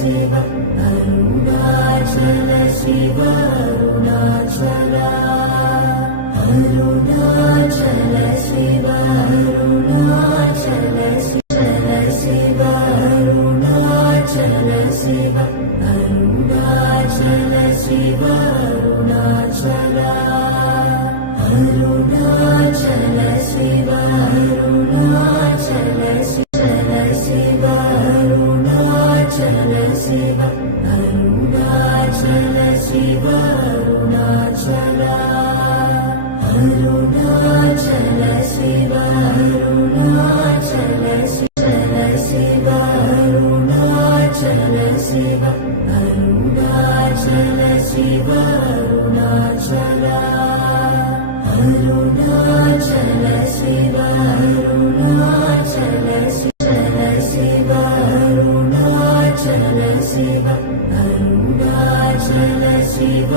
Shiv Arunachal Shiv Arunachal Arunachal Shiv Arunachal Shiv Arunachal Shiv Arunachal Shiv Arunachal Arunachal Shiv Arunachal Shiv Arunachal Shiv Arunachal Shiv Arunachal Arunachal Shiv Arunachal Shiv Arunachal Shiv Arunachal Shiv Arunachal Arunachal Shiv Arunachal Shiv Arunachal Shiv Arunachal Shiv